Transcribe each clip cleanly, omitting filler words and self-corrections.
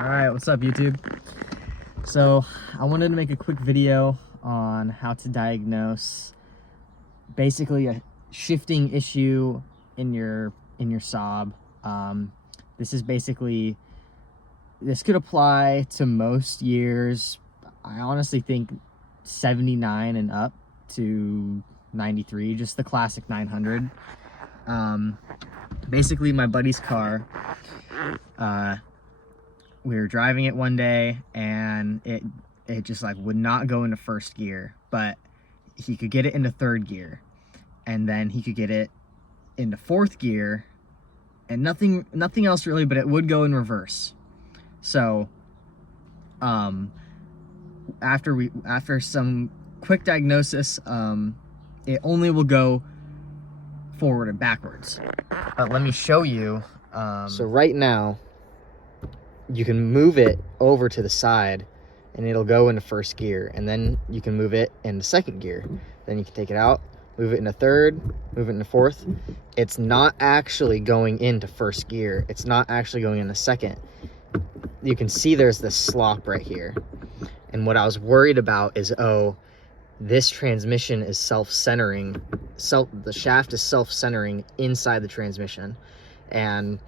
Alright, what's up YouTube? So I wanted to make a quick video on how to diagnose basically a shifting issue in your Saab. This could apply to most years. I honestly think 79 and up to 93, just the classic 900. Basically my buddy's car, we were driving it one day and it just like would not go into first gear, but he could get it into third gear, and then he could get it into fourth gear, and nothing else really, but it would go in reverse. So after some quick diagnosis, it only will go forward and backwards. But let me show you. So right now you can move it over to the side and it'll go into first gear, and then you can move it into second gear, then you can take it out, move it into third, move it into fourth. It's not actually going into first gear, it's not actually going into second. You can see there's this slop right here, and what I was worried about is, oh, this transmission is self-centering, the shaft is self-centering inside the transmission. And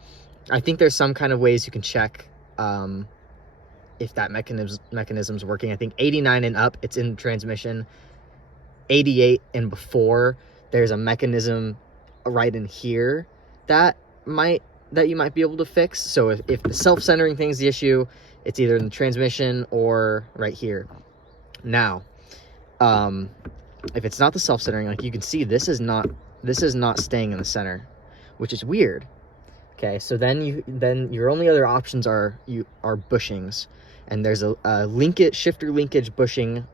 I think there's some kind of ways you can check if that mechanism's working. I think 89 and up, it's in the transmission. 88 and before, there's a mechanism right in here that you might be able to fix. So if the self-centering thing's the issue, it's either in the transmission or right here. Now, if it's not the self-centering, like you can see, this is not staying in the center, which is weird. Okay, so then your only other options are bushings, and there's a shifter linkage bushing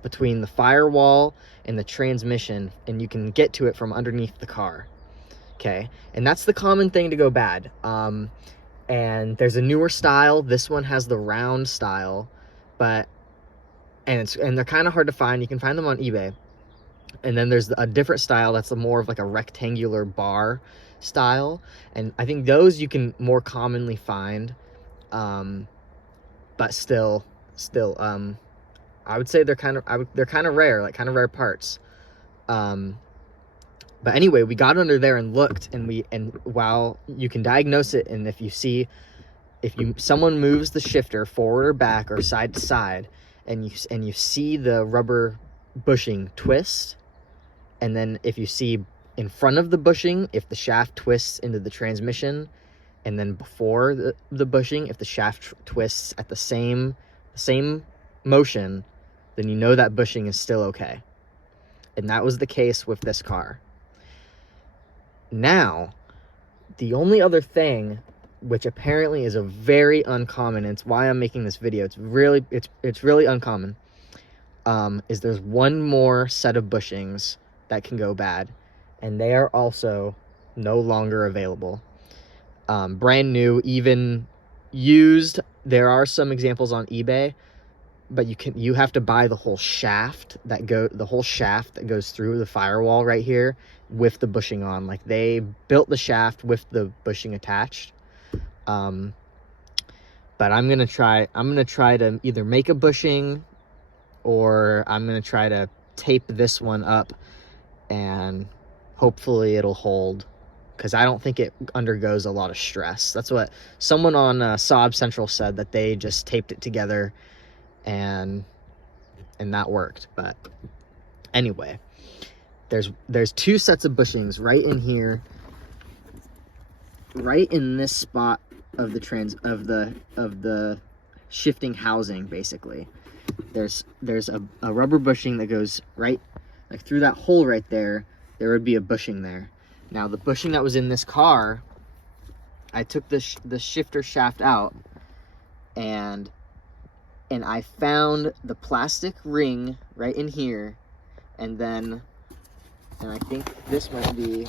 between the firewall and the transmission, and you can get to it from underneath the car. Okay, and that's the common thing to go bad. And there's a newer style. This one has the round style, and they're kind of hard to find. You can find them on eBay. And then there's a different style that's more of like a rectangular bar style, and I think those you can more commonly find, but still I would say they're kind of rare, like kind of rare parts. But anyway, we got under there and looked, and while you can diagnose it, and if someone moves the shifter forward or back or side to side, and you see the rubber bushing twist, and then if you see in front of the bushing, if the shaft twists into the transmission, and then before the bushing, if the shaft twists at the same motion, then you know that bushing is still okay. And that was the case with this car. Now, the only other thing, which apparently is a very uncommon, and it's why I'm making this video, it's really uncommon, is there's one more set of bushings that can go bad, and they are also no longer available. Brand new, even used. There are some examples on eBay, but you have to buy the whole shaft that goes through the firewall right here with the bushing on. Like, they built the shaft with the bushing attached. But I'm gonna try to either make a bushing, or I'm gonna try to tape this one up, and hopefully it'll hold, because I don't think it undergoes a lot of stress. That's what someone on Saab Central said, that they just taped it together and that worked. But anyway, there's two sets of bushings right in here, right in this spot of the shifting housing. Basically, there's a rubber bushing that goes right, like through that hole right there. There would be a bushing there. Now, the bushing that was in this car, I took the shifter shaft out, and I found the plastic ring right in here, and I think this might be,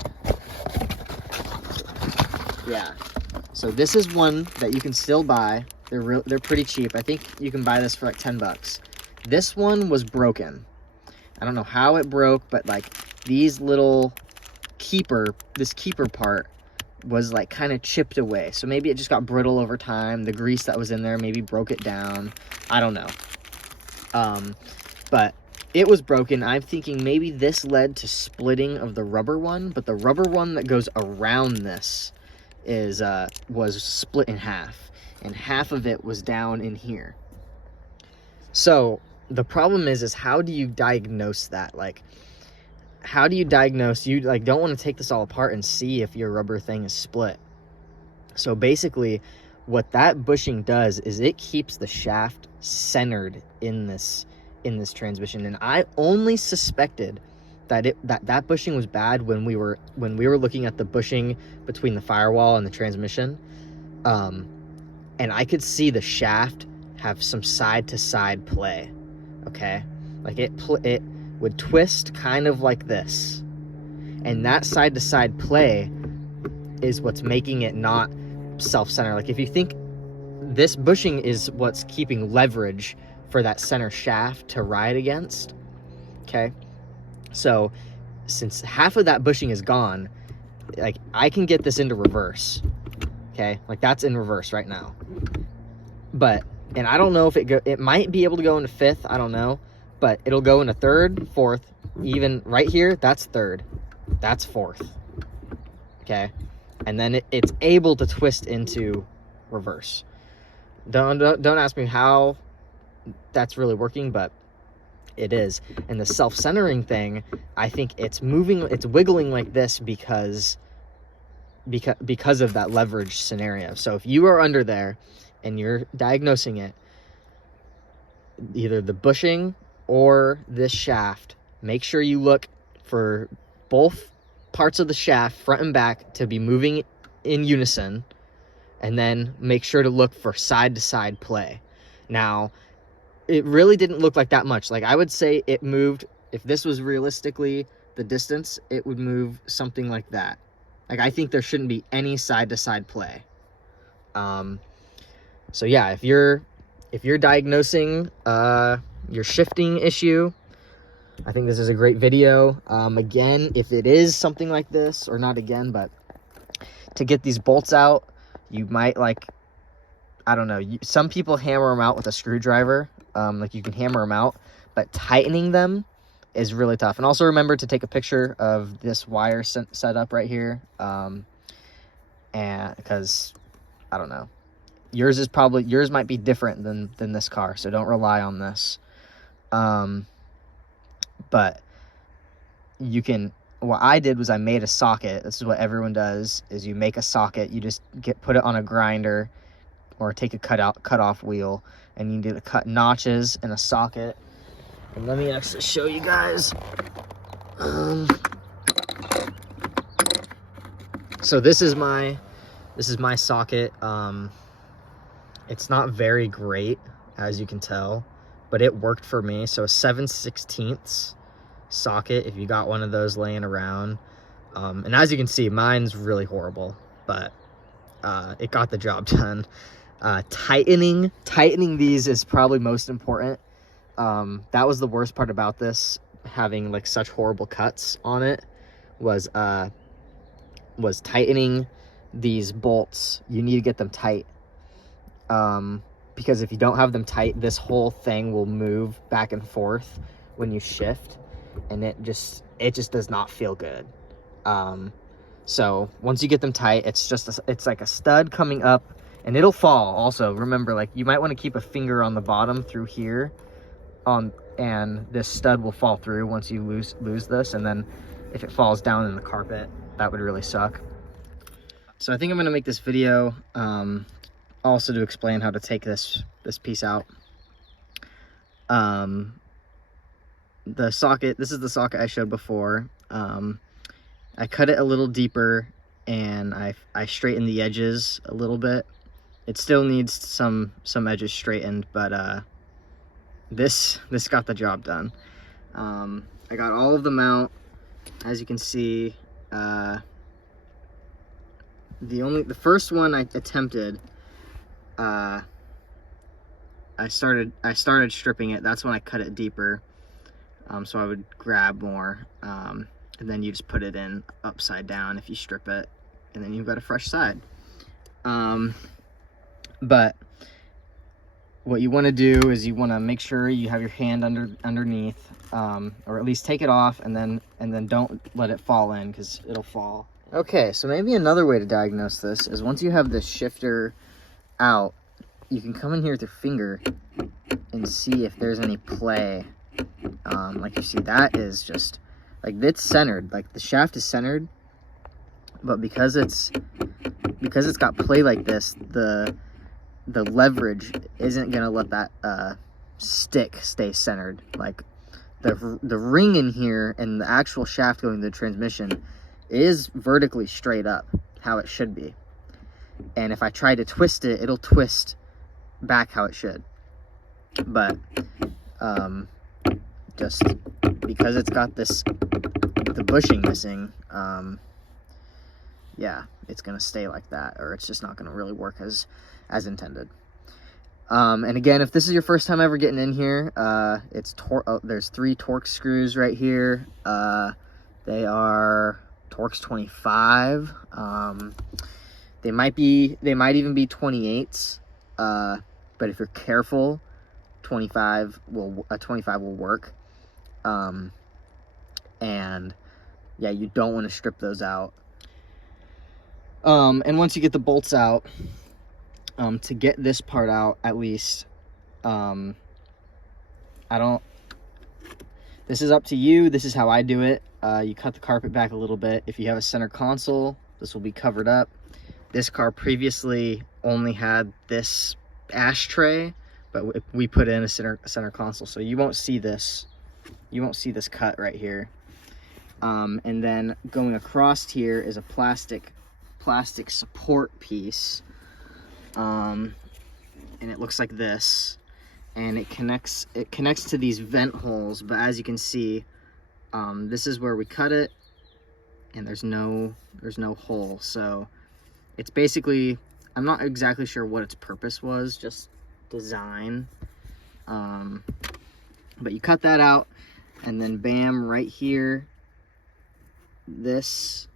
yeah. So this is one that you can still buy. They're pretty cheap. I think you can buy this for like 10 bucks. This one was broken. I don't know how it broke, but like these little keeper part was like kind of chipped away. So maybe it just got brittle over time. The grease that was in there maybe broke it down. I don't know. But it was broken. I'm thinking maybe this led to splitting of the rubber one, but the rubber one that goes around this was split in half, and half of it was down in here. So the problem is how do you diagnose that? Like, how do you diagnose? You like don't want to take this all apart and see if your rubber thing is split. So basically what that bushing does is it keeps the shaft centered in this transmission. And I only suspected that that bushing was bad when we were looking at the bushing between the firewall and the transmission, and I could see the shaft have some side to side play. Okay, like it would twist kind of like this, and that side to side play is what's making it not self-centered. Like if you think this bushing is what's keeping leverage for that center shaft to ride against. Okay, so since half of that bushing is gone, like I can get this into reverse. Okay, like that's in reverse right now, and I don't know if it might be able to go into fifth, I don't know, but it'll go into third, fourth, even right here, that's third, that's fourth. Okay, and then it's able to twist into reverse. Don't ask me how that's really working, but it is. And the self-centering thing, I think it's wiggling like this because of that leverage scenario. So if you are under there and you're diagnosing it, either the bushing or this shaft, make sure you look for both parts of the shaft, front and back, to be moving in unison, and then make sure to look for side to side play. Now, it really didn't look like that much. Like I would say it moved, if this was realistically the distance, it would move something like that. Like I think there shouldn't be any side to side play. So yeah, if you're diagnosing your shifting issue, I think this is a great video. Again, if it is something like this, or not again, but to get these bolts out, you might I don't know, some people hammer them out with a screwdriver. Like you can hammer them out, but tightening them is really tough. And also remember to take a picture of this wire set up right here. And because I don't know, yours might be different than this car, so don't rely on this. But you can, what I did was I made a socket. This is what everyone does, is you make a socket, you just put it on a grinder or take a cut off wheel, and you need to cut notches in a socket. And let me actually show you guys. So this is my socket. It's not very great, as you can tell, but it worked for me. So a 7/16 socket, if you got one of those laying around. And as you can see, mine's really horrible, but it got the job done. Tightening these is probably most important. That was the worst part about this, having like such horrible cuts on it, was tightening these bolts. You need to get them tight, because if you don't have them tight, this whole thing will move back and forth when you shift, and it just does not feel good. So once you get them tight, it's like a stud coming up, and it'll fall. Also remember, like, you might want to keep a finger on the bottom through here, and this stud will fall through once you lose this, and then if it falls down in the carpet, that would really suck. So I think I'm going to make this video also to explain how to take this piece out. The socket, this is the socket I showed before. I cut it a little deeper, and I straightened the edges a little bit. It still needs some edges straightened, but this got the job done. I got all of them out, as you can see. The first one I attempted, I started stripping it. That's when I cut it deeper, so I would grab more, and then you just put it in upside down if you strip it, and then you've got a fresh side. But what you want to do is you want to make sure you have your hand underneath, or at least take it off, and then don't let it fall in, because it'll fall. Okay, so maybe another way to diagnose this is once you have the shifter out, you can come in here with your finger and see if there's any play. Like you see, that is just like, it's centered, like the shaft is centered, but because it's got play like this, the leverage isn't gonna let that stick stay centered. Like the ring in here and the actual shaft going to the transmission is vertically straight up, how it should be. And if I try to twist it, it'll twist back how it should. But just because it's got the bushing missing, yeah, it's gonna stay like that, or it's just not gonna really work as intended. And again, if this is your first time ever getting in here, there's 3 Torx screws right here. They are Torx 25. They might even be 28s. But if you're careful, 25 will work. And yeah, you don't want to strip those out. And once you get the bolts out, to get this part out, at least, this is up to you. This is how I do it. You cut the carpet back a little bit. If you have a center console, this will be covered up. This car previously only had this ashtray, but we put in a center console, so you won't see this. You won't see this cut right here. And then going across here is a plastic support piece, and it looks like this, and it connects to these vent holes. But as you can see, this is where we cut it, and there's no hole. So it's basically, I'm not exactly sure what its purpose was, just design. But you cut that out, and then bam, right here, this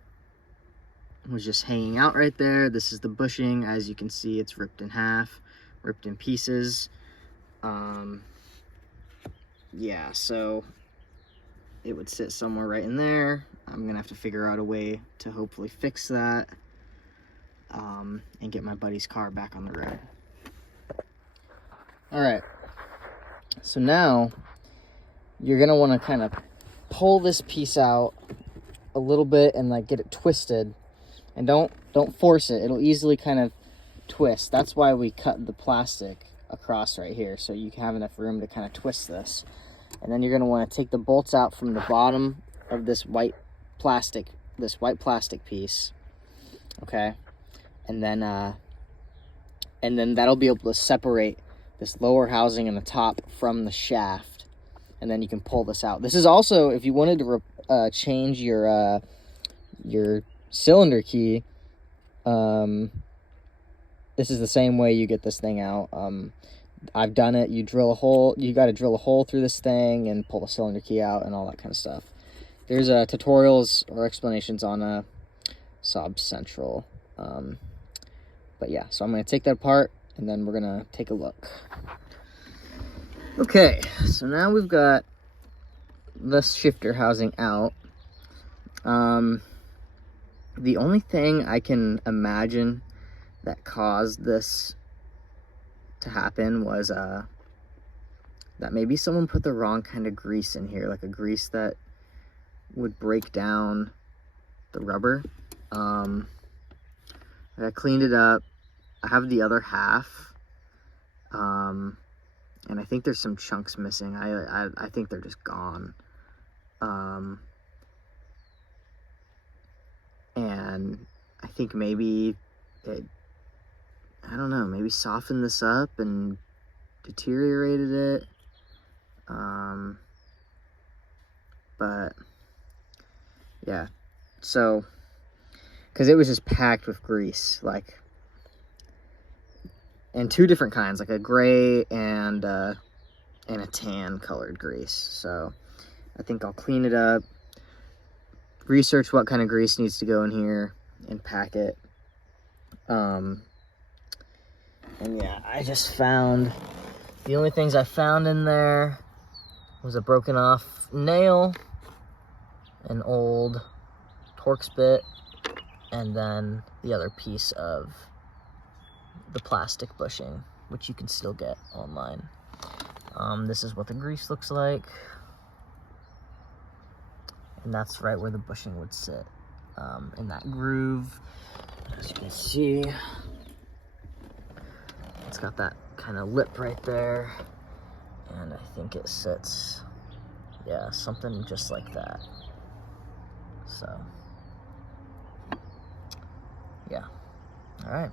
was just hanging out right there. This is the bushing. As you can see, it's ripped in half, ripped in pieces. Yeah, so it would sit somewhere right in there. I'm gonna have to figure out a way to hopefully fix that, and get my buddy's car back on the road. All right, so now you're gonna want to kind of pull this piece out a little bit and like get it twisted, and don't force it. It'll easily kind of twist. That's why we cut the plastic across right here, so you can have enough room to kind of twist this. And then you're going to want to take the bolts out from the bottom of this white plastic piece, okay? And then that'll be able to separate this lower housing and the top from the shaft, and then you can pull this out. This is also, if you wanted to change your cylinder key, this is the same way you get this thing out. I've done it. You drill a hole. You got to drill a hole through this thing and pull the cylinder key out and all that kind of stuff. There's tutorials or explanations on Saab Central. But yeah, so I'm going to take that apart, and then we're going to take a look. Okay, so now we've got the shifter housing out. The only thing I can imagine that caused this to happen was that maybe someone put the wrong kind of grease in here, like a grease that would break down the rubber. I cleaned it up. I have the other half, and I think there's some chunks missing. I think they're just gone. And I think maybe it, I don't know, maybe softened this up and deteriorated it. But yeah, so, because it was just packed with grease, like, and 2 different kinds, like a gray and a tan colored grease. So I think I'll clean it up, research what kind of grease needs to go in here, and pack it. And yeah, I just found, the only things I found in there was a broken off nail, an old Torx bit, and then the other piece of the plastic bushing, which you can still get online. This is what the grease looks like. And that's right where the bushing would sit, in that groove. As you can see, it's got that kind of lip right there. And I think it sits, yeah, something just like that. So, yeah, all right.